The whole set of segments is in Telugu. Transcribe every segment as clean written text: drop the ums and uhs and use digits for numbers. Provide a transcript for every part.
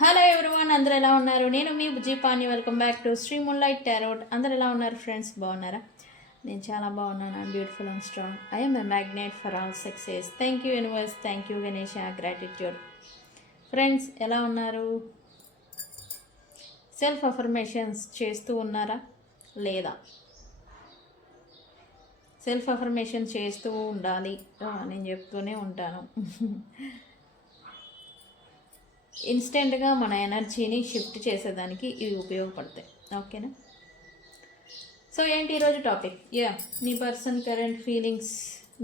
హలో ఎవ్రీవన్, అందరూ ఎలా ఉన్నారు? నేను మీ Bujji Pani. Welcome back to Sri moonlight tarot. అందరూ ఎలా ఉన్నారు ఫ్రెండ్స్? బాగున్నారా? నేను చాలా బాగున్నాను. I'm beautiful and strong. I'm a magnet for all success. Thank you universe, thank you Ganesha, gratitude. Friends ఎలా ఉన్నారు? సెల్ఫ్ అఫర్మేషన్స్ చేస్తూ ఉన్నారా లేదా? సెల్ఫ్ అఫర్మేషన్ చేస్తూ ఉండాలి, నేను చెప్తూనే ఉంటాను. ఇన్స్టెంట్గా మన ఎనర్జీని షిఫ్ట్ చేసేదానికి ఇవి ఉపయోగపడతాయి. ఓకేనా? సో ఏంటి ఈరోజు టాపిక్? మీ పర్సన్ కరెంట్ ఫీలింగ్స్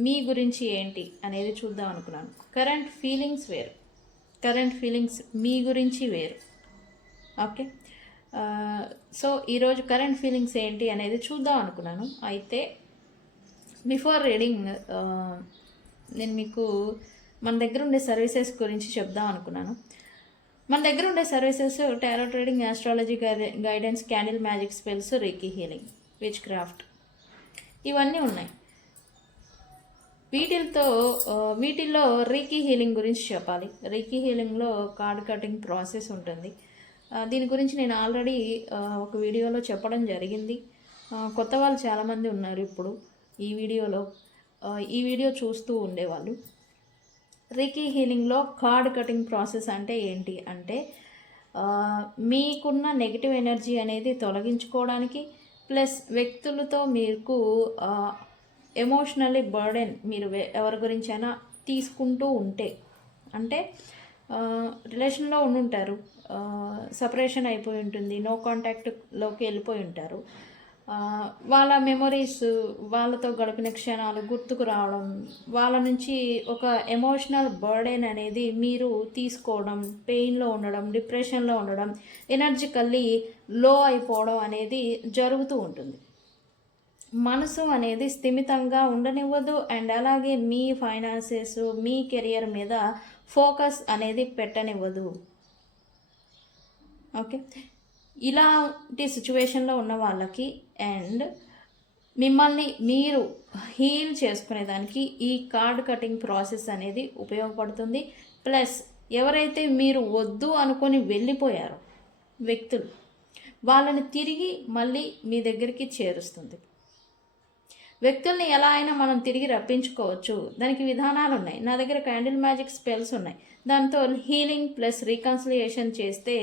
మీ గురించి ఏంటి అనేది చూద్దాం అనుకున్నాను. కరెంట్ ఫీలింగ్స్ వేరు, కరెంట్ ఫీలింగ్స్ మీ గురించి వేరు. ఓకే, సో ఈరోజు కరెంట్ ఫీలింగ్స్ ఏంటి అనేది చూద్దాం అనుకున్నాను. అయితే బిఫోర్ రీడింగ్ నేను మీకు మన దగ్గర ఉండే సర్వీసెస్ గురించి చెప్దాం అనుకున్నాను. మన దగ్గర ఉండే services tarot trading, astrology guidance, candle magic spells, reiki healing, which craft, ఇవన్నీ ఉన్నాయి. వీటిల్లో రేకీ హీలింగ్ గురించి చెప్పాలి. రేకీ హీలింగ్లో కార్డ్ కటింగ్ ప్రాసెస్ ఉంటుంది. దీని గురించి నేను ఆల్రెడీ ఒక వీడియోలో చెప్పడం జరిగింది. కొత్త వాళ్ళు చాలామంది ఉన్నారు ఇప్పుడు ఈ వీడియో చూస్తూ ఉండేవాళ్ళు. రేకీ హీలింగ్లో కార్డ్ కటింగ్ ప్రాసెస్ అంటే ఏంటి అంటే, మీకున్న నెగిటివ్ ఎనర్జీ అనేది తొలగించుకోవడానికి, ప్లస్ వ్యక్తులతో మీకు ఎమోషనల్లీ బర్డెన్ మీరు ఎవరి గురించైనా తీసుకుంటూ ఉంటే, అంటే రిలేషన్లో ఉండుంటారు, సపరేషన్ అయిపోయి ఉంటుంది, నో కాంటాక్ట్లోకి వెళ్ళిపోయి ఉంటారు. వాళ్ళ మెమొరీస్, వాళ్ళతో గడిపిన క్షణాలు గుర్తుకు రావడం, వాళ్ళ నుంచి ఒక ఎమోషనల్ బర్డెన్ అనేది మీరు తీసుకోవడం, పెయిన్లో ఉండడం, డిప్రెషన్లో ఉండడం, ఎనర్జికల్లీ లో అయిపోవడం అనేది జరుగుతూ ఉంటుంది. మనసు అనేది స్థిమితంగా ఉండనివ్వదు. అండ్ అలాగే మీ ఫైనాన్సెస్, మీ కెరియర్ మీద ఫోకస్ అనేది పెట్టనివ్వదు. ఓకే, ఇలాంటి సిచ్యువేషన్లో ఉన్న వాళ్ళకి అండ్ మిమ్మల్ని మీరు హీల్ చేసుకునేదానికి ఈ కార్డ్ కటింగ్ ప్రాసెస్ అనేది ఉపయోగపడుతుంది. ప్లస్ ఎవరైతే మీరు వద్దు అనుకొని వెళ్ళిపోయారో వ్యక్తులు, వాళ్ళని తిరిగి మళ్ళీ మీ దగ్గరికి చేరుస్తుంది. వ్యక్తుల్ని ఎలా అయినా మనం తిరిగి రప్పించుకోవచ్చు. దానికి విధానాలు ఉన్నాయి. నా దగ్గర క్యాండిల్ మ్యాజిక్ స్పెల్స్ ఉన్నాయి. దాంతో హీలింగ్ ప్లస్ రీకన్సిలియేషన్ చేస్తే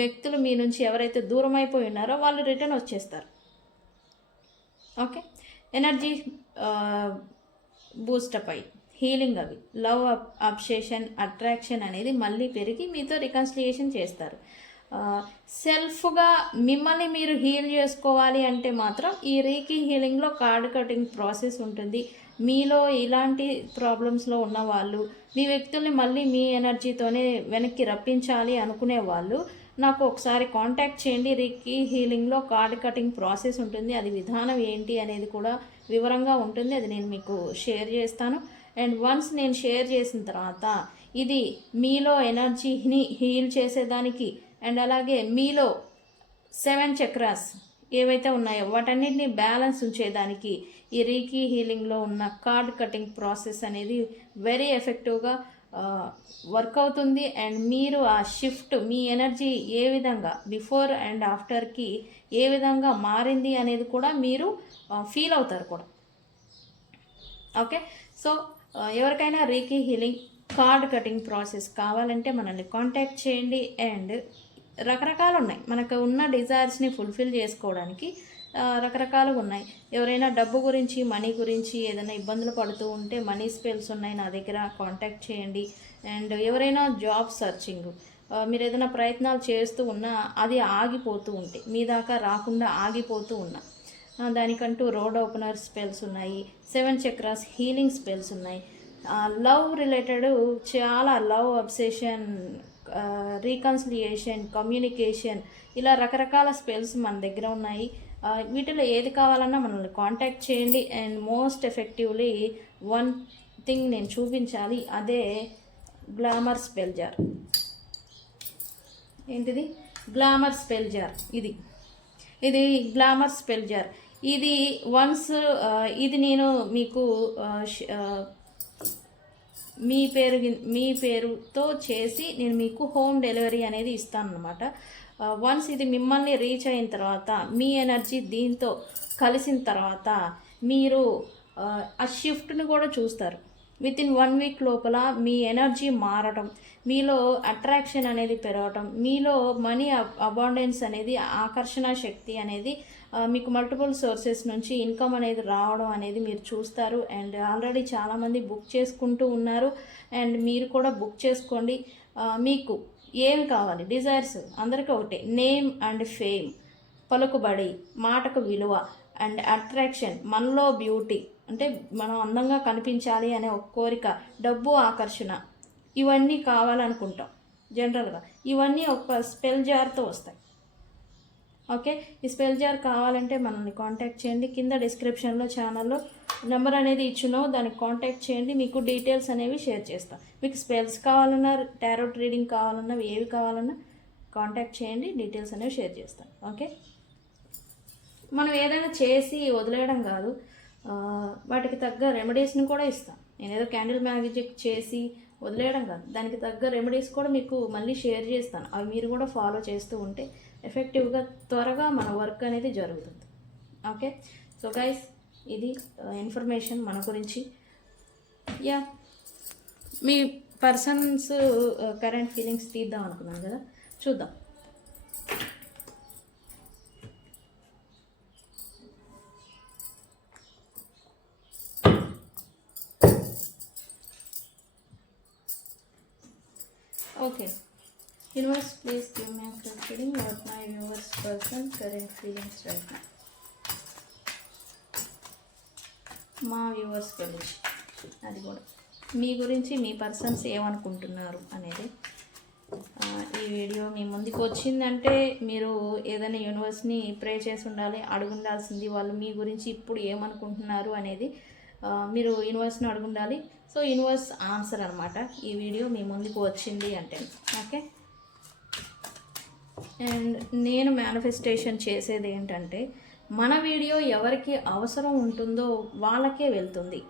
వ్యక్తులు మీ నుంచి ఎవరైతే దూరం అయిపోయి ఉన్నారో వాళ్ళు రిటర్న్ వచ్చేస్తారు. ఓకే, ఎనర్జీ బూస్టప్ అయ్యి హీలింగ్, అవి లవ్, అబ్సెషన్, అట్రాక్షన్ అనేది మళ్ళీ పెరిగి మీతో రికన్సిలియేషన్ చేస్తారు. సెల్ఫ్గా మిమ్మల్ని మీరు హీల్ చేసుకోవాలి అంటే మాత్రం ఈ రేకీ హీలింగ్లో కార్డ్ కటింగ్ ప్రాసెస్ ఉంటుంది. మీలో ఇలాంటి ప్రాబ్లమ్స్లో ఉన్న వాళ్ళు, మీ వ్యక్తుల్ని మళ్ళీ మీ ఎనర్జీతోనే వెనక్కి రప్పించాలి అనుకునే వాళ్ళు నాకు ఒకసారి కాంటాక్ట్ చేయండి. రేకీ హీలింగ్లో కార్డ్ కటింగ్ ప్రాసెస్ ఉంటుంది. అది విధానం ఏంటి అనేది కూడా వివరంగా ఉంటుంది. అది నేను మీకు షేర్ చేస్తాను. అండ్ వన్స్ నేను షేర్ చేసిన తర్వాత ఇది మీలో ఎనర్జీని హీల్ చేసేదానికి అండ్ అలాగే మీలో 7 చక్రాస్ ఏవైతే ఉన్నాయో వాటన్నిటిని బ్యాలెన్స్ ఉంచేదానికి ఈ రేకీ హీలింగ్లో ఉన్న కార్డ్ కటింగ్ ప్రాసెస్ అనేది వెరీ ఎఫెక్టివ్గా వర్క్ అవుతుంది. అండ్ మీరు ఆ షిఫ్ట్, మీ ఎనర్జీ ఏ విధంగా బిఫోర్ అండ్ ఆఫ్టర్కి ఏ విధంగా మారింది అనేది కూడా మీరు ఫీల్ అవుతారు కూడా. ఓకే, సో ఎవరికైనా reiki healing card cutting process కావాలంటే మనల్ని కాంటాక్ట్ చేయండి. అండ్ రకరకాలు ఉన్నాయి. మనకు ఉన్న డిజైర్స్ని ఫుల్ఫిల్ చేసుకోవడానికి రకరకాలుగా ఉన్నాయి. ఎవరైనా డబ్బు గురించి, మనీ గురించి ఏదైనా ఇబ్బందులు పడుతూ ఉంటే మనీ స్పెల్స్ ఉన్నాయి నా దగ్గర, కాంటాక్ట్ చేయండి. అండ్ ఎవరైనా జాబ్ సర్చింగ్, మీరు ఏదైనా ప్రయత్నాలు చేస్తూ ఉన్నా అది ఆగిపోతూ ఉంటే, మీ దాకా రాకుండా ఆగిపోతూ ఉన్నా, దానికంటూ రోడ్ ఓపెనర్ స్పెల్స్ ఉన్నాయి. 7 చక్రాస్ హీలింగ్ స్పెల్స్ ఉన్నాయి. లవ్ రిలేటెడ్ చాలా లవ్, అబ్సెషన్, రీకన్సిలియేషన్, కమ్యూనికేషన్, ఇలా రకరకాల స్పెల్స్ మన దగ్గర ఉన్నాయి. వీటిలో ఏది కావాలన్నా మనల్ని కాంటాక్ట్ చేయండి. And most effectively one thing నేను చూపించాలి, అదే గ్లామర్ స్పెల్ జార్. ఏంటిది? Glamour spell jar. ఇది గ్లామర్ స్పెల్ జార్. ఇది వన్స్ ఇది నేను మీకు మీ పేరుతో చేసి నేను మీకు హోమ్ డెలివరీ అనేది ఇస్తాను అనమాట. వన్స్ ఇది మిమ్మల్ని రీచ్ అయిన తర్వాత మీ ఎనర్జీ దీంతో కలిసిన తర్వాత మీరు ఆ షిఫ్ట్ని కూడా చూస్తారు. వితిన్ 1 వీక్ లోపల మీ ఎనర్జీ మారడం, మీలో అట్రాక్షన్ అనేది పెరగటం, మీలో మనీ అబాండెన్స్ అనేది, ఆకర్షణ శక్తి అనేది, మీకు మల్టిపుల్ సోర్సెస్ నుంచి ఇన్కమ్ అనేది రావడం అనేది మీరు చూస్తారు. అండ్ ఆల్రెడీ చాలామంది బుక్ చేసుకుంటూ ఉన్నారు. అండ్ మీరు కూడా బుక్ చేసుకోండి. మీకు ఏం కావాలి, డిజైర్స్ అందరికీ ఒకటే, నేమ్ అండ్ ఫేమ్, పలుకుబడి, మాటకు విలువ అండ్ అట్రాక్షన్, మనలో బ్యూటీ అంటే మనం అందంగా కనిపించాలి అనే ఒక కోరిక, డబ్బు, ఆకర్షణ, ఇవన్నీ కావాలనుకుంటాం జనరల్గా. ఇవన్నీ ఒక స్పెల్ జార్తో వస్తాయి. ఓకే, ఈ స్పెల్ జార్ కావాలంటే మనల్ని కాంటాక్ట్ చేయండి. కింద డిస్క్రిప్షన్లో ఛానల్లో నెంబర్ అనేది ఇచ్చునో దానికి కాంటాక్ట్ చేయండి. మీకు డీటెయిల్స్ అనేవి షేర్ చేస్తాం. మీకు స్పెల్స్ కావాలన్నా, టారోట్ రీడింగ్ కావాలన్నా, ఏవి కావాలన్నా కాంటాక్ట్ చేయండి. డీటెయిల్స్ అనేవి షేర్ చేస్తాం. ఓకే, మనం ఏదైనా చేసి వదిలేయడం కాదు, వాటికి తగ్గ రెమెడీస్ని కూడా ఇస్తాం. నేనేదో క్యాండిల్ మ్యాజిక్ చేసి వదిలేయడం కాదు, దానికి తగ్గ రెమెడీస్ కూడా మీకు మళ్ళీ షేర్ చేస్తాను. అవి మీరు కూడా ఫాలో చేస్తూ ఉంటే ఎఫెక్టివ్గా త్వరగా మన వర్క్ అనేది జరుగుతుంది. ఓకే, సో గైస్, ఇది ఇన్ఫర్మేషన్ మన గురించి. యా, మీ పర్సన్స్ కరెంట్ ఫీలింగ్స్ తీద్దాం అనుకున్నాను కదా, చూద్దాం. Okay, universe, please give me a full reading about my viewers' person current feelings right now. మా వ్యూవర్స్ గురించి, అది కూడా మీ గురించి, మీ పర్సన్స్ ఏమనుకుంటున్నారు అనేది. ఈ వీడియో మీ ముందుకు వచ్చిందంటే మీరు ఏదైనా యూనివర్స్ని ప్రే చేసి ఉండాలి, అడుగుండాల్సింది. వాళ్ళు మీ గురించి ఇప్పుడు ఏమనుకుంటున్నారు అనేది మీరు యూనివర్స్ని అడుగుండాలి. సో యూనివర్స్ ఆన్సర్ అనమాట ఈ వీడియో మీ ముందుకు వచ్చింది అంటే. ఓకే, అండ్ నేను మేనిఫెస్టేషన్ చేసేది ఏంటంటే, మన వీడియో ఎవరికి అవసరం ఉంటుందో వాళ్ళకే వెళ్తుంది.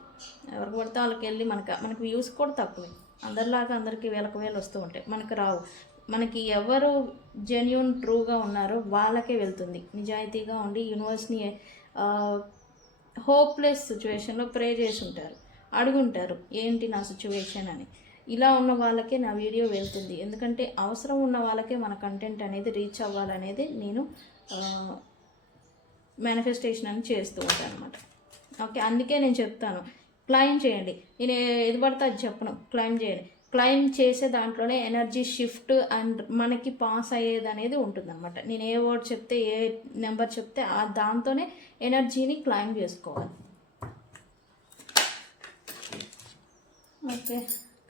ఎవరికి పడితే వాళ్ళకి వెళ్ళి మనకి వ్యూస్ కూడా తక్కువే. అందరిలాగా అందరికీ వేలకు వేలు వస్తూ ఉంటాయి, మనకు రావు. మనకి ఎవరు జెన్యూన్ ట్రూగా ఉన్నారో వాళ్ళకే వెళ్తుంది. నిజాయితీగా ఉండి యూనివర్స్ని హోప్లెస్ సిచ్యువేషన్లో ప్రే చేసి ఉంటారు, అడుగుంటారు ఏంటి నా సిచ్యువేషన్ అని. ఇలా ఉన్న వాళ్ళకే నా వీడియో వెళ్తుంది. ఎందుకంటే అవసరం ఉన్న వాళ్ళకే మన కంటెంట్ అనేది రీచ్ అవ్వాలనేది నేను మేనిఫెస్టేషన్ అని చేస్తూ ఉంటాను అనమాట. ఓకే, అందుకే నేను చెప్తాను, క్లైమ్ చేయండి. నేను ఏది పడితే అది చెప్పను, క్లైమ్ చేయండి. క్లైమ్ చేసే దాంట్లోనే ఎనర్జీ షిఫ్ట్ అండ్ మనకి పాస్ అయ్యేది అనేది ఉంటుందన్నమాట. నేను ఏ వర్డ్ చెప్తే, ఏ నెంబర్ చెప్తే దాంతోనే ఎనర్జీని క్లైమ్ చేసుకోవాలి. ఓకే,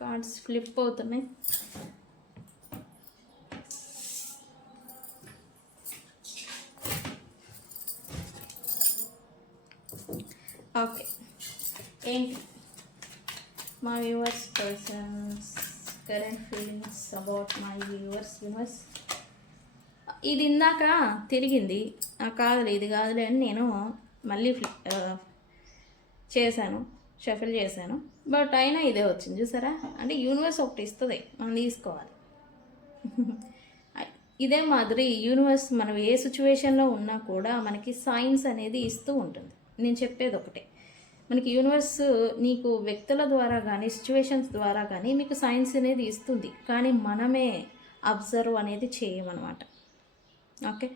కార్డ్స్ ఫ్లిప్ అవుతున్నాయి. ఓకే, ఏంటి మా viewers persons current feelings about my viewers. ఇది ఇందాక తిరిగింది, కాదులే ఇది కాదులే అని నేను మళ్ళీ చేశాను, షఫిల్ చేశాను. బట్ అయినా ఇదే వచ్చింది చూసారా. అంటే యూనివర్స్ ఒకటి ఇస్తుంది, మనం తీసుకోవాలి. ఇదే మాదిరి యూనివర్స్ మనం ఏ సిచ్యువేషన్లో ఉన్నా కూడా మనకి సైన్స్ అనేది ఇస్తూ ఉంటుంది. నేను చెప్పేది ఒకటే, మనకి యూనివర్స్ నీకు వ్యక్తుల ద్వారా కానీ సిచ్యువేషన్స్ ద్వారా కానీ మీకు సైన్స్ అనేది ఇస్తుంది, కానీ మనమే అబ్జర్వ్ అనేది చేయమన్నమాట. ఓకే,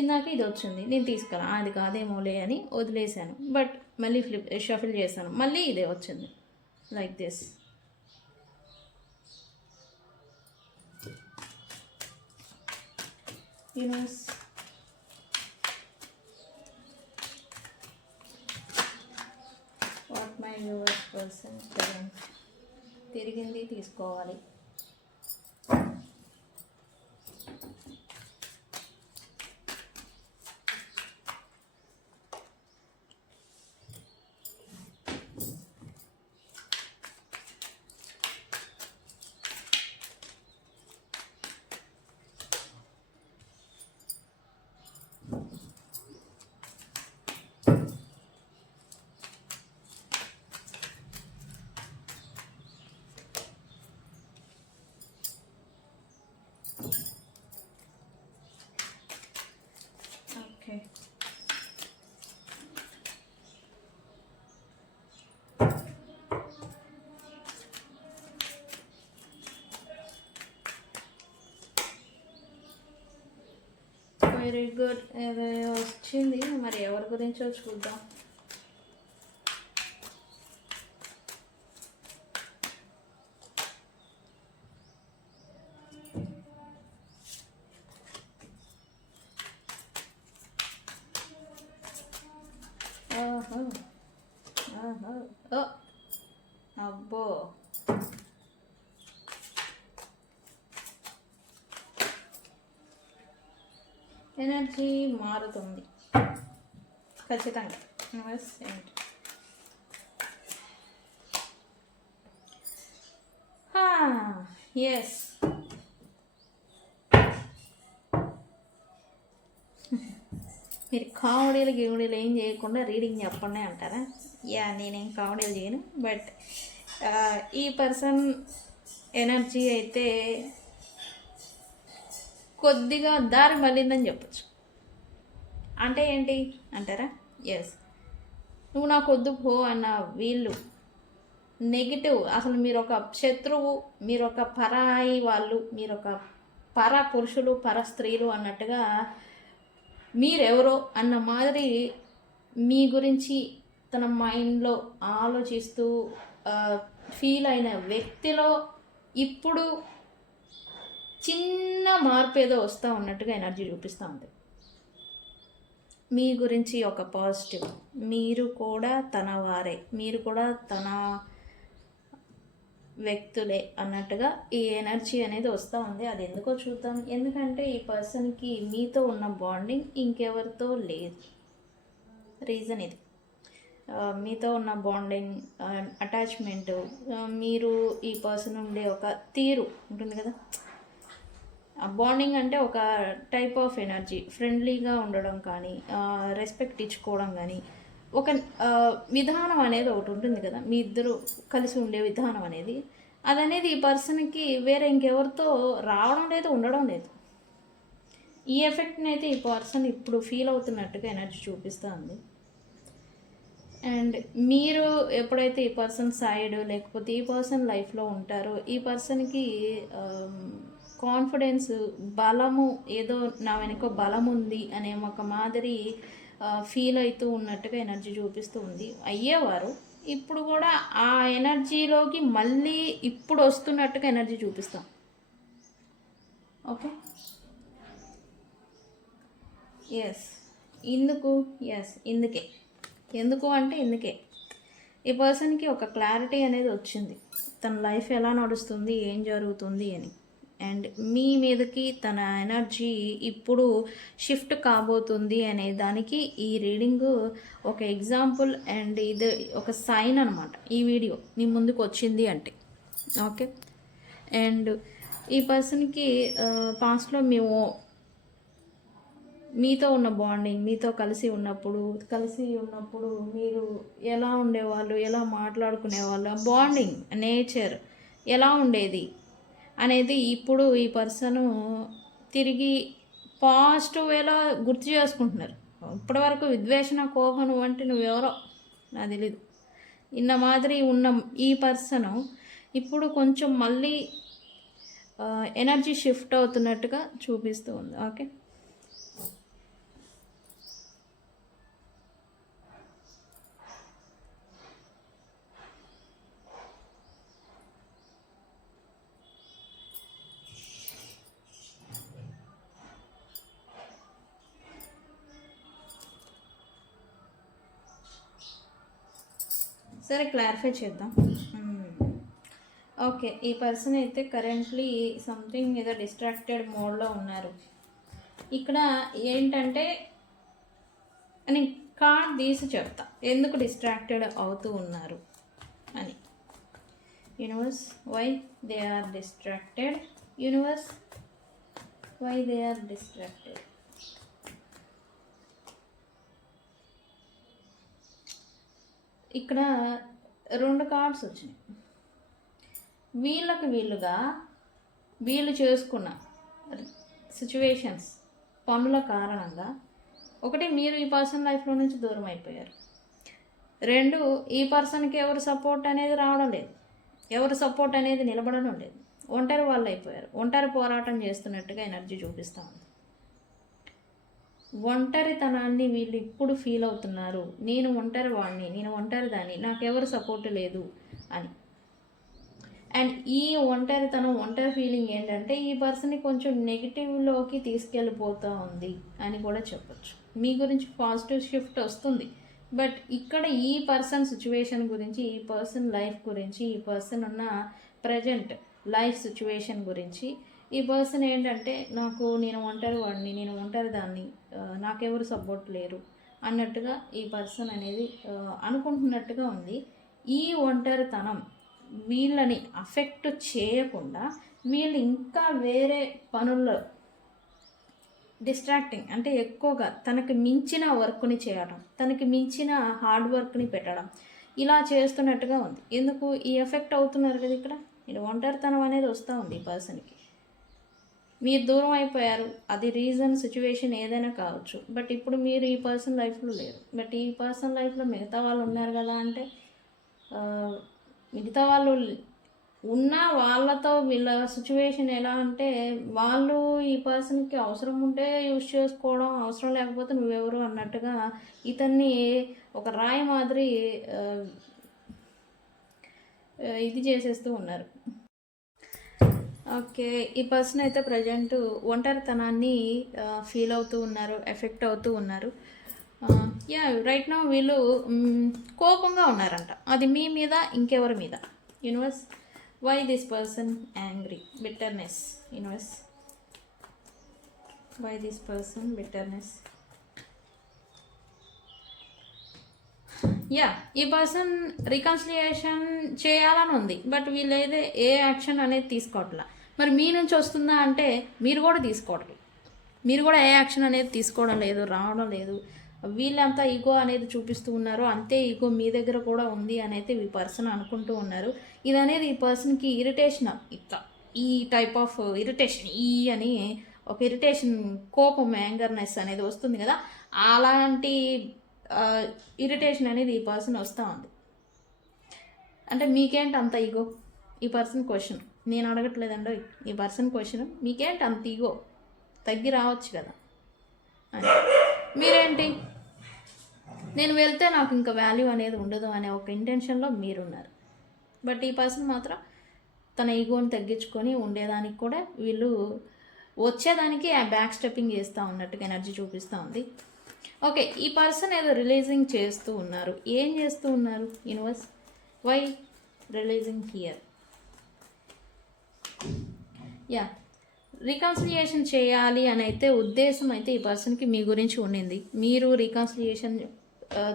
ఇందాక ఇది వచ్చింది, నేను తీసుకురా అది కాదేమోలే అని వదిలేశాను. బట్ మళ్ళీ షఫిల్ చేశాను, మళ్ళీ ఇదే వచ్చింది, like this. Universe, what my viewers person current తిరిగింది తీసుకోవాలి. Very good. వచ్చింది, మరి ఎవరి గురించో చూద్దాం. అబ్బో, ఎనర్జీ మారుతుంది ఖచ్చితంగా. ఎస్, మీరు కామెడీలు గిమిడీలు ఏం చేయకుండా రీడింగ్ చెప్పండి అంటారా? నేనేం కామెడీలు చేయను, బట్ ఈ పర్సన్ ఎనర్జీ అయితే కొద్దిగా దారి మళ్ళిందని చెప్పచ్చు. అంటే ఏంటి అంటారా? ఎస్, నువ్వు నాకు వద్దు పో అన్న వీళ్ళు నెగిటివ్, అసలు మీరు ఒక శత్రువు, మీరు ఒక పరాయి వాళ్ళు, మీరు ఒక పర పురుషులు, పర స్త్రీలు అన్నట్టుగా మీరెవరో అన్న మాదిరి మీ గురించి తన మైండ్లో ఆలోచిస్తూ ఫీల్ అయిన వ్యక్తిలో ఇప్పుడు చిన్న మార్పు ఏదో వస్తూ ఉన్నట్టుగా ఎనర్జీ చూపిస్తూ ఉంది. మీ గురించి ఒక పాజిటివ్, మీరు కూడా తన వారే, మీరు కూడా తన వ్యక్తులే అన్నట్టుగా ఈ ఎనర్జీ అనేది వస్తూ ఉంది. అది ఎందుకో చూద్దాం. ఎందుకంటే ఈ పర్సన్కి మీతో ఉన్న బాండింగ్ ఇంకెవరితో లేదు. రీజన్ ఇది. మీతో ఉన్న బాండింగ్, అటాచ్మెంటు, మీరు ఈ పర్సన్ ఉండే ఒక తీరు ఉంటుంది కదా, బాండింగ్ అంటే ఒక టైప్ ఆఫ్ ఎనర్జీ, ఫ్రెండ్లీగా ఉండడం కానీ, రెస్పెక్ట్ ఇచ్చుకోవడం కానీ, ఒక విధానం అనేది ఒకటి ఉంటుంది కదా, మీ ఇద్దరు కలిసి ఉండే విధానం అనేది, అదనేది ఈ పర్సన్కి వేరే ఇంకెవరితో రావడం లేదు, ఉండడం లేదు. ఈ ఎఫెక్ట్ని అయితే ఈ పర్సన్ ఇప్పుడు ఫీల్ అవుతున్నట్టుగా ఎనర్జీ చూపిస్తుంది. అండ్ మీరు ఎప్పుడైతే ఈ పర్సన్ సైడ్ లేకపోతే ఈ పర్సన్ లైఫ్లో ఉంటారో, ఈ పర్సన్కి కాన్ఫిడెన్స్, బలము, ఏదో నా వెనుక బలం ఉంది అనే ఒక మాదిరి ఫీల్ అవుతూ ఉన్నట్టుగా ఎనర్జీ చూపిస్తూ ఉంది. అయ్యేవారు ఇప్పుడు కూడా ఆ ఎనర్జీలోకి మళ్ళీ ఇప్పుడు వస్తున్నట్టుగా ఎనర్జీ చూపిస్తాం. ఓకే, ఎస్, ఎందుకు అంటే ఇందుకే ఈ పర్సన్కి ఒక క్లారిటీ అనేది వచ్చింది, తన లైఫ్ ఎలా నడుస్తుంది, ఏం జరుగుతుంది అని. అండ్ మీ మీదకి తన ఎనర్జీ ఇప్పుడు షిఫ్ట్ కాబోతుంది అనే దానికి ఈ రీడింగ్ ఒక ఎగ్జాంపుల్ అండ్ ఇది ఒక సైన్ అనమాట. ఈ వీడియో మీ ముందుకు వచ్చింది అంటే ఓకే. అండ్ ఈ పర్సన్కి పాస్ట్లో మీతో ఉన్న బాండింగ్, మీతో కలిసి ఉన్నప్పుడు మీరు ఎలా ఉండేవాళ్ళు, ఎలా మాట్లాడుకునేవాళ్ళు, బాండింగ్, నేచర్ ఎలా ఉండేది అనేది ఇప్పుడు ఈ పర్సను తిరిగి పాజిటివ్ వేలో గుర్తు చేసుకుంటున్నారు. ఇప్పటివరకు విద్వేషణ, కోపం అంటే నువ్వెవరో నాకు తెలీదు ఇన్న మాదిరి ఉన్న ఈ పర్సను ఇప్పుడు కొంచెం మళ్ళీ ఎనర్జీ షిఫ్ట్ అవుతున్నట్టుగా చూపిస్తూ ఉంది. ఓకే, సరే క్లారిఫై చేద్దాం. ఓకే, ఈ పర్సన్ అయితే కరెంట్లీ సంథింగ్ ఏదో డిస్ట్రాక్టెడ్ మోడ్లో ఉన్నారు. ఇక్కడ ఏంటంటే అని కార్డ్ తీసి చెప్తా ఎందుకు డిస్ట్రాక్టెడ్ అవుతూ ఉన్నారు అని. Universe, why they are distracted. Universe, why they are distracted. ఇక్కడ 2 కార్డ్స్ వచ్చినాయి. వీళ్ళు చేసుకున్న సిచ్యువేషన్స్, పనుల కారణంగా ఒకటి మీరు ఈ పర్సన్ లైఫ్లో నుంచి దూరం అయిపోయారు. 2 ఈ పర్సన్కి ఎవరు సపోర్ట్ అనేది రావడం లేదు, ఎవరు సపోర్ట్ అనేది నిలబడడం లేదు, ఒంటరి వాళ్ళు అయిపోయారు, ఒంటరి పోరాటం చేస్తున్నట్టుగా ఎనర్జీ చూపిస్తూ ఉంది. ఒంటరితనాన్ని వీళ్ళు ఇప్పుడు ఫీల్ అవుతున్నారు. నేను ఒంటరి వాడిని, నేను ఒంటరిదాన్ని, నాకెవరు సపోర్ట్ లేదు అని. అండ్ ఈ ఒంటరి ఫీలింగ్ ఏంటంటే ఈ పర్సన్ని కొంచెం నెగిటివ్లోకి తీసుకెళ్ళిపోతూ ఉంది అని కూడా చెప్పచ్చు. మీ గురించి పాజిటివ్ షిఫ్ట్ వస్తుంది, బట్ ఇక్కడ ఈ పర్సన్ సిచ్యువేషన్ గురించి, ఈ పర్సన్ లైఫ్ గురించి, ఈ పర్సన్ ఉన్న ప్రజెంట్ లైఫ్ సిచ్యువేషన్ గురించి ఈ పర్సన్ ఏంటంటే నేను ఒంటరి వాడిని, నేను ఒంటరి దాన్ని, నాకెవరు సపోర్ట్ లేరు అన్నట్టుగా ఈ పర్సన్ అనేది అనుకుంటున్నట్టుగా ఉంది. ఈ ఒంటరితనం వీళ్ళని అఫెక్ట్ చేయకుండా వీళ్ళు ఇంకా వేరే పనుల్లో డిస్ట్రాక్టింగ్, అంటే ఎక్కువగా తనకి మించిన వర్క్ని చేయడం, తనకి మించిన హార్డ్ వర్క్ని పెట్టడం, ఇలా చేస్తున్నట్టుగా ఉంది. ఎందుకు ఈ ఎఫెక్ట్ అవుతున్నారు కదా ఇక్కడ, ఇది ఒంటరితనం అనేది వస్తూ ఉంది ఈ పర్సన్కి. మీరు దూరం అయిపోయారు, అది రీజన్ సిచ్యువేషన్ ఏదైనా కావచ్చు, బట్ ఇప్పుడు మీరు ఈ పర్సన్ లైఫ్లో లేరు. బట్ ఈ పర్సన్ లైఫ్లో మిగతా వాళ్ళు ఉన్నారు కదా, అంటే మిగతా వాళ్ళు ఉన్న వాళ్ళతో వీళ్ళ సిచ్యువేషన్ ఎలా అంటే వాళ్ళు ఈ పర్సన్కి అవసరం ఉంటే యూజ్ చేసుకోవడం, అవసరం లేకపోతే నువ్వెవరు అన్నట్టుగా ఇతన్ని ఒక రాయి మాదిరి ఇది చేసేస్తూ ఉన్నారు. ఓకే, ఈ పర్సన్ అయితే ప్రజెంట్ ఒంటరితనాన్ని ఫీల్ అవుతూ ఉన్నారు, ఎఫెక్ట్ అవుతూ ఉన్నారు. రైట్ నౌ వీళ్ళు కోపంగా ఉన్నారంట, అది మీ మీద ఇంకెవరి మీద. Universe, why this person angry, bitterness. Universe, why this person bitterness. ఈ పర్సన్ రికన్సిలియేషన్ చేయాలని ఉంది, బట్ వీళ్ళు ఏ యాక్షన్ అనేది తీసుకోవట్లా. మరి మీ నుంచి వస్తుందా అంటే మీరు కూడా తీసుకోవట్లేదు, మీరు కూడా ఏ యాక్షన్ అనేది తీసుకోవడం లేదు, రావడం లేదు. వీళ్ళంతా ఈగో అనేది చూపిస్తూ ఉన్నారు, అంతే ఈగో మీ దగ్గర కూడా ఉంది అని అయితే ఈ పర్సన్ అనుకుంటూ ఉన్నారు. ఇది అనేది ఈ పర్సన్కి ఇరిటేషన్, ఇట్లా ఈ టైప్ ఆఫ్ ఇరిటేషన్, అని ఒక ఇరిటేషన్, కోపం, యాంగర్నెస్ అనేది వస్తుంది కదా, అలాంటి ఇరిటేషన్ అనేది ఈ పర్సన్ వస్తూ ఉంది. అంటే మీకేంటి అంత ఈగో, ఈ పర్సన్ క్వశ్చన్, నేను అడగట్లేదండి, ఈ పర్సన్ క్వశ్చన్, మీకేంటి అంత ఈగో, తగ్గి రావచ్చు కదా. మీరేంటి, నేను వెళ్తే నాకు ఇంకా వాల్యూ అనేది ఉండదు అనే ఒక ఇంటెన్షన్లో మీరున్నారు. బట్ ఈ పర్సన్ మాత్రం తన ఈగోని తగ్గించుకొని ఉండేదానికి కూడా వీళ్ళు వచ్చేదానికి ఆ బ్యాక్ స్టెప్పింగ్ చేస్తూ ఉన్నట్టుగా ఎనర్జీ చూపిస్తూ ఉంది. ఓకే, ఈ పర్సన్ ఏదో రిలీజింగ్ చేస్తూ ఉన్నారు. ఏం చేస్తూ ఉన్నారు universe, why releasing here. Reconciliation చేయాలి అని అయితే ఉద్దేశం అయితే ఈ పర్సన్కి మీ గురించి ఉండింది. మీరు రికన్సిలియేషన్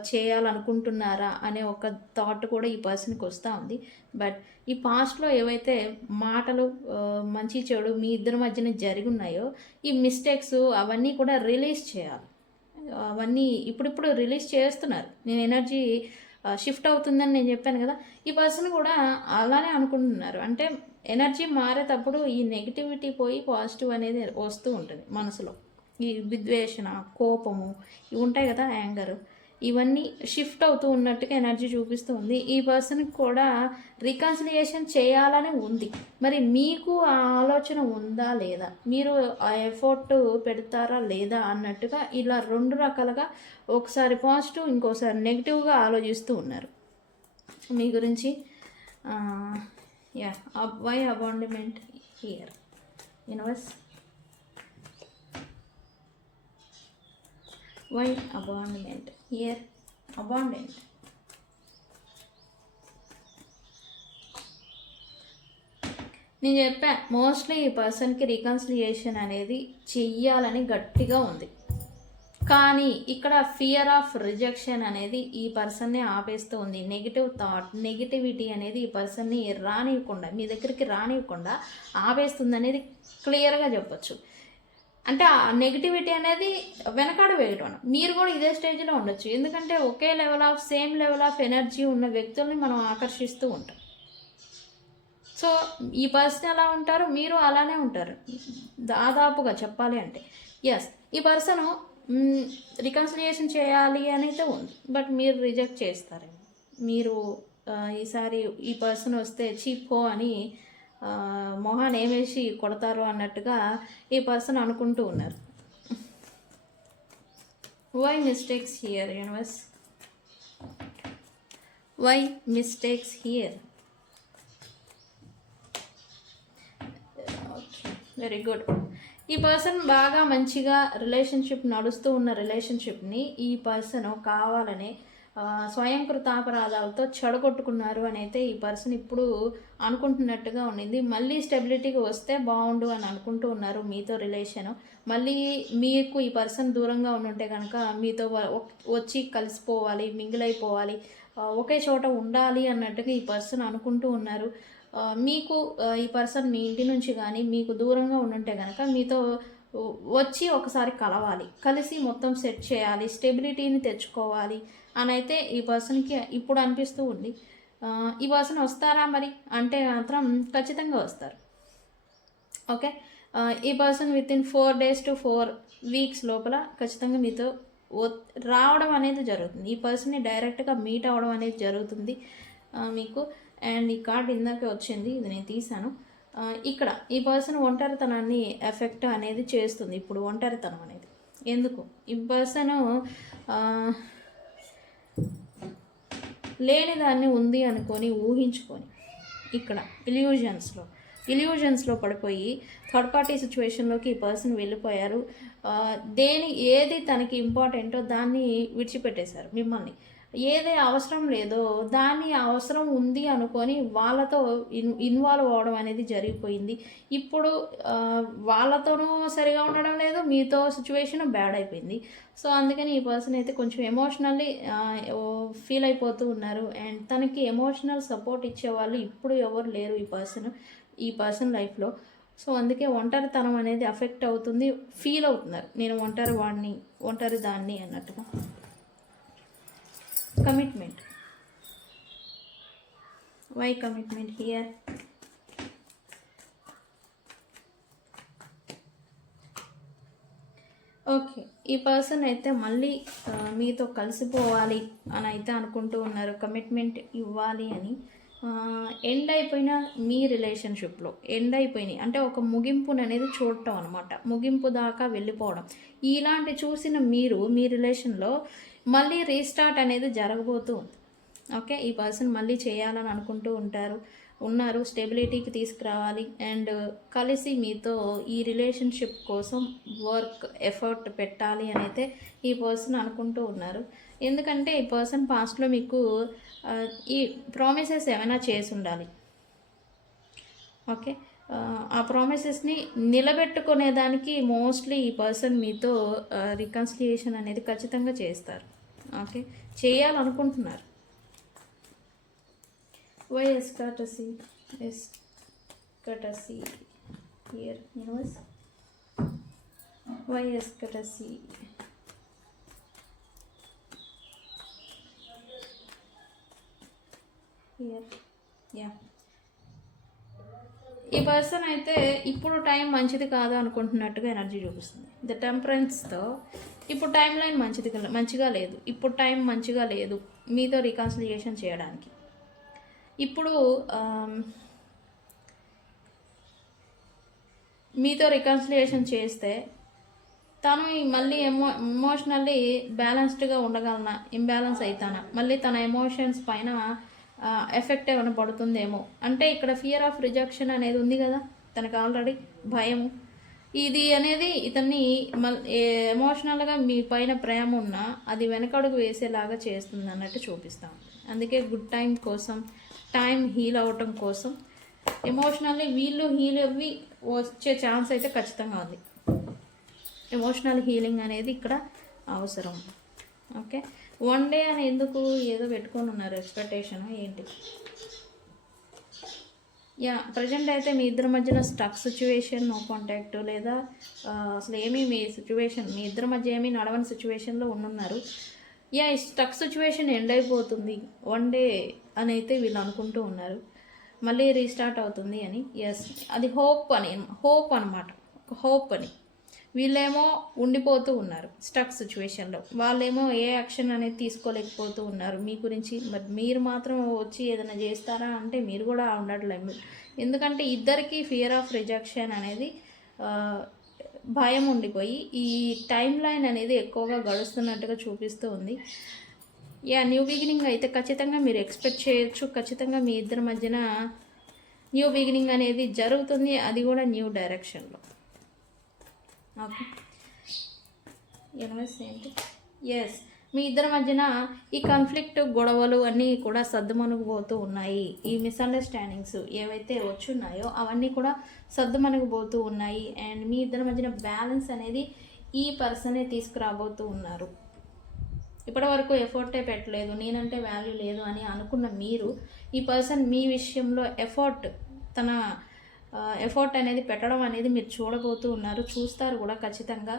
చేయాలనుకుంటున్నారా అనే ఒక థాట్ కూడా ఈ పర్సన్కి వస్తూ ఉంది. బట్ ఈ పాస్ట్లో ఏవైతే మాటలు మంచి చెడు మీ ఇద్దరి మధ్యన జరిగి ఉన్నాయో ఈ మిస్టేక్స్ అవన్నీ కూడా రిలీజ్ చేయాలి. అవన్నీ ఇప్పుడిప్పుడు రిలీజ్ చేస్తున్నారు. నేను ఎనర్జీ షిఫ్ట్ అవుతుందని నేను చెప్పాను కదా, ఈ పర్సన్ కూడా అలానే అనుకుంటున్నారు. అంటే ఎనర్జీ మారేటప్పుడు ఈ నెగిటివిటీ పోయి పాజిటివ్ అనేది వస్తూ ఉంటుంది మనసులో. ఈ విద్వేషణ, కోపము ఇవి ఉంటాయి కదా, యాంగర్, ఇవన్నీ షిఫ్ట్ అవుతూ ఉన్నట్టుగా ఎనర్జీ చూపిస్తూ ఉంది. ఈ పర్సన్కి కూడా రికన్సిలియేషన్ చేయాలని ఉంది. మరి మీకు ఆ ఆలోచన ఉందా లేదా, మీరు ఆ ఎఫర్ట్ పెడతారా లేదా అన్నట్టుగా ఇలా రెండు రకాలుగా, ఒకసారి పాజిటివ్, ఇంకోసారి నెగిటివ్గా ఆలోచిస్తూ ఉన్నారు మీ గురించి. Why abandonment here universe, why abandonment here, abundant. నేను చెప్పా, మోస్ట్లీ ఈ పర్సన్కి రికన్సిలియేషన్ అనేది చెయ్యాలని గట్టిగా ఉంది, కానీ ఇక్కడ ఫియర్ ఆఫ్ రిజెక్షన్ అనేది ఈ పర్సన్ని ఆపేస్తూ ఉంది. నెగిటివ్ థాట్, నెగిటివిటీ అనేది ఈ పర్సన్ని రానివ్వకుండా, మీ దగ్గరికి రానివ్వకుండా ఆపేస్తుంది అనేది క్లియర్గా చెప్పచ్చు. అంటే ఆ నెగిటివిటీ అనేది వెనకాడ వేయటం. మీరు కూడా ఇదే స్టేజ్లో ఉండొచ్చు, ఎందుకంటే ఒకే సేమ్ లెవెల్ ఆఫ్ ఎనర్జీ ఉన్న వ్యక్తుల్ని మనం ఆకర్షిస్తూ ఉంటాం. సో ఈ పర్సన్ ఎలా ఉంటారు, మీరు అలానే ఉంటారు దాదాపుగా చెప్పాలి అంటే. ఈ పర్సన్ రికన్సిలియేషన్ చేయాలి అని అయితే ఉంది, బట్ మీరు రిజెక్ట్ చేస్తారేమో. మీరు ఈసారి ఈ పర్సన్ వస్తే చీప్ అని మొహాన్ని ఏమేసి కొడతారు అన్నట్టుగా ఈ పర్సన్ అనుకుంటూ ఉన్నారు. Why mistakes here universe? Why mistakes here? Okay, very good. ఈ పర్సన్ బాగా మంచిగా రిలేషన్షిప్ నడుస్తూ ఉన్న రిలేషన్షిప్ని ఈ పర్సన్ కావాలనే స్వయం కృతాపరాధాలతో చెడగొట్టుకున్నారు అని అయితే ఈ పర్సన్ ఇప్పుడు అనుకుంటున్నట్టుగా ఉండింది. మళ్ళీ స్టెబిలిటీకి వస్తే బాగుండు అని అనుకుంటూ ఉన్నారు మీతో రిలేషను. మళ్ళీ మీకు ఈ పర్సన్ దూరంగా ఉండుంటే కనుక మీతో వచ్చి కలిసిపోవాలి, మింగిల్ అయిపోవాలి, ఒకే చోట ఉండాలి అన్నట్టుగా ఈ పర్సన్ అనుకుంటూ ఉన్నారు. మీకు ఈ పర్సన్ మీ ఇంటి నుంచి కానీ మీకు దూరంగా ఉండుంటే కనుక మీతో వచ్చి ఒకసారి కలవాలి, కలిసి మొత్తం సెట్ చేయాలి, స్టెబిలిటీని తెచ్చుకోవాలి అని అయితే ఈ పర్సన్కి ఇప్పుడు అనిపిస్తూ ఉంది. ఈ పర్సన్ వస్తారా మరి అంటే మాత్రం ఖచ్చితంగా వస్తారు. ఓకే, ఈ person within 4 days to 4 weeks లోపల ఖచ్చితంగా మీతో రావడం అనేది జరుగుతుంది. ఈ పర్సన్ని డైరెక్ట్గా మీట్ అవ్వడం అనేది జరుగుతుంది మీకు. అండ్ ఈ కార్డ్ ఇందాకే వచ్చింది, ఇది నేను తీసాను. ఇక్కడ ఈ పర్సన్ ఒంటరితనాన్ని ఎఫెక్ట్ అనేది చేస్తుంది. ఇప్పుడు ఒంటరితనం అనేది ఎందుకు? ఈ పర్సన్ లేని దాన్ని ఉంది అనుకొని ఊహించుకొని ఇక్కడ ఇల్యూజన్స్లో పడిపోయి థర్డ్ పార్టీ సిచ్యువేషన్లోకి ఈ పర్సన్ వెళ్ళిపోయారు. ఏది తనకి ఇంపార్టెంటో దాన్ని విడిచిపెట్టేశారు. మిమ్మల్ని ఏదే అవసరం లేదో దాన్ని అవసరం ఉంది అనుకొని వాళ్ళతో ఇన్వాల్వ్ అవ్వడం అనేది జరిగిపోయింది. ఇప్పుడు వాళ్ళతోనూ సరిగా ఉండడం లేదు, మీతో సిచ్యువేషన్ బ్యాడ్ అయిపోయింది. సో అందుకని ఈ పర్సన్ అయితే కొంచెం ఎమోషనల్లీ ఫీల్ అయిపోతూ ఉన్నారు. అండ్ తనకి ఎమోషనల్ సపోర్ట్ ఇచ్చేవాళ్ళు ఇప్పుడు ఎవరు లేరు ఈ పర్సన్ లైఫ్లో. సో అందుకే ఒంటరితనం అనేది అఫెక్ట్ అవుతుంది, ఫీల్ అవుతున్నారు, నేను ఒంటరి దాన్ని అన్నట్టుగా. Commitment, why commitment here? Okay, ఈ పర్సన్ అయితే మళ్ళీ మీతో కలిసిపోవాలి అని అయితే అనుకుంటూ ఉన్నారు, కమిట్మెంట్ ఇవ్వాలి అని. ఎండ్ అయిపోయిన మీ రిలేషన్షిప్లో అయిపోయినాయి అంటే ఒక ముగింపుని అనేది చూడటం అనమాట, ముగింపు దాకా వెళ్ళిపోవడం. ఇలాంటి చూసిన మీరు మీ రిలేషన్లో మళ్ళీ రీస్టార్ట్ అనేది జరగబోతూ ఉంది. ఓకే, ఈ పర్సన్ మళ్ళీ చేయాలని అనుకుంటూ ఉన్నారు, స్టెబిలిటీకి తీసుకురావాలి అండ్ కలిసి మీతో ఈ రిలేషన్షిప్ కోసం ఎఫర్ట్ పెట్టాలి అని అయితే ఈ పర్సన్ అనుకుంటూ ఉన్నారు. ఎందుకంటే ఈ పర్సన్ పాస్ట్లో మీకు ఈ ప్రామిసెస్ ఏమైనా చేసి ఉండాలి. ఓకే, ఆ ప్రామిసెస్ని నిలబెట్టుకునేదానికి మోస్ట్లీ ఈ పర్సన్ మీతో రికన్సిలియేషన్ అనేది ఖచ్చితంగా చేస్తారు. ఓకే, చేయాలనుకుంటున్నారు. Why ecstasy here universe? Why ecstasy? Here yeah, ఈ పర్సన్ అయితే ఇప్పుడు టైం మంచిది కాదు అనుకుంటున్నట్టుగా ఎనర్జీ చూపిస్తుంది. ద టెంపరెన్స్తో ఇప్పుడు టైం లైన్ మంచిగా లేదు, ఇప్పుడు టైం మంచిగా లేదు మీతో రికన్సిలియేషన్ చేయడానికి. ఇప్పుడు మీతో రికన్సిలియేషన్ చేస్తే తను మళ్ళీ ఎమోషనల్లీ బ్యాలెన్స్డ్గా ఉండగలనా, ఇంబ్యాలెన్స్ అవుతానా, మళ్ళీ తన ఎమోషన్స్ పైన ఎఫెక్ట్ ఏమైనా పడుతుందేమో. అంటే ఇక్కడ ఫియర్ ఆఫ్ రిజెక్షన్ అనేది ఉంది కదా తనకు, ఆల్రెడీ భయము ఇది అనేది ఇతన్ని ఎమోషనల్గా మీ పైన ప్రేమ ఉన్నా అది వెనకడుగు వేసేలాగా చేస్తుంది అన్నట్టు చూపిస్తాం. అందుకే గుడ్ టైం కోసం, టైం హీల్ అవ్వటం కోసం ఎమోషనల్లీ వీళ్ళు హీల్ అవ్వి వచ్చే ఛాన్స్ అయితే ఖచ్చితంగా ఉంది. ఎమోషనల్ హీలింగ్ అనేది ఇక్కడ అవసరం. ఓకే, 1 day అని ఎందుకు ఏదో పెట్టుకొని ఉన్నారు, ఎక్స్పెక్టేషన్ ఏంటి? యా, ప్రజెంట్ అయితే మీ ఇద్దరి మధ్యన స్టక్ సిచ్యువేషన్, నో కాంటాక్ట్, లేదా అసలు ఏమీ మీ ఇద్దరి మధ్య ఏమీ నడవని సిచ్యువేషన్లో ఉన్నారు. యా, ఈ స్టక్ సిచ్యువేషన్ ఎండ్ అయిపోతుంది 1 day అని అయితే వీళ్ళు అనుకుంటూ ఉన్నారు, మళ్ళీ రీస్టార్ట్ అవుతుంది అని. ఎస్, అది హోప్ అనమాట, ఒక హోప్ అని. వీళ్ళేమో ఉండిపోతూ ఉన్నారు స్టక్ సిచ్యువేషన్లో, వాళ్ళేమో ఏ యాక్షన్ అనేది తీసుకోలేకపోతూ ఉన్నారు మీ గురించి. మరి మీరు మాత్రం వచ్చి ఏదైనా చేస్తారా అంటే మీరు కూడా ఉండట్లేదు. ఎందుకంటే ఇద్దరికీ ఫియర్ ఆఫ్ రిజెక్షన్ అనేది భయం ఉండిపోయి ఈ టైం లైన్ అనేది ఎక్కువగా గడుస్తున్నట్టుగా చూపిస్తూ ఉంది. న్యూ బిగినింగ్ అయితే ఖచ్చితంగా మీరు ఎక్స్పెక్ట్ చేయొచ్చు. ఖచ్చితంగా మీ ఇద్దరి మధ్యన న్యూ బిగినింగ్ అనేది జరుగుతుంది, అది కూడా న్యూ డైరెక్షన్లో. ఓకే, యూనివర్స్ ఏంటి? ఎస్, మీ ఇద్దరి మధ్యన ఈ కాన్ఫ్లిక్ట్, గొడవలు అన్నీ కూడా సర్దుమణుగుపోతూ ఉన్నాయి. ఈ మిస్అండర్స్టాండింగ్స్ ఏవైతే వచ్చున్నాయో అవన్నీ కూడా సర్దుమణుగుపోతూ ఉన్నాయి. అండ్ మీ ఇద్దరి మధ్యన బ్యాలెన్స్ అనేది ఈ పర్సనే తీసుకురాబోతూ ఉన్నారు. ఇప్పటి వరకు ఎఫర్టే పెట్టలేదు, నేనంటే వాల్యూ లేదు అని అనుకున్న మీరు, ఈ పర్సన్ మీ విషయంలో తన ఎఫర్ట్ అనేది పెట్టడం అనేది మీరు చూడబోతూ ఉన్నారు, చూస్తారు కూడా ఖచ్చితంగా.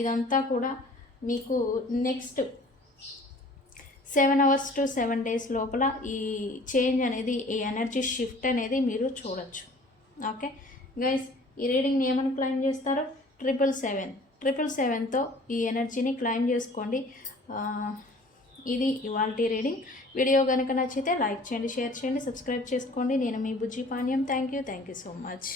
ఇదంతా కూడా మీకు నెక్స్ట్ 7 hours to 7 days లోపల ఈ చేంజ్ అనేది, ఈ ఎనర్జీ షిఫ్ట్ అనేది మీరు చూడొచ్చు. ఓకే గైస్, ఈ రీడింగ్ని ఏమని క్లైమ్ చేస్తారు? 777తో ఈ ఎనర్జీని క్లైమ్ చేసుకోండి. ఇది ఇవాల్టి రీడింగ్. వీడియో కనుక నచ్చితే లైక్ చేయండి, షేర్ చేయండి, సబ్స్క్రైబ్ చేసుకోండి. నేను మీ Bujji Panyam. Thank you so much.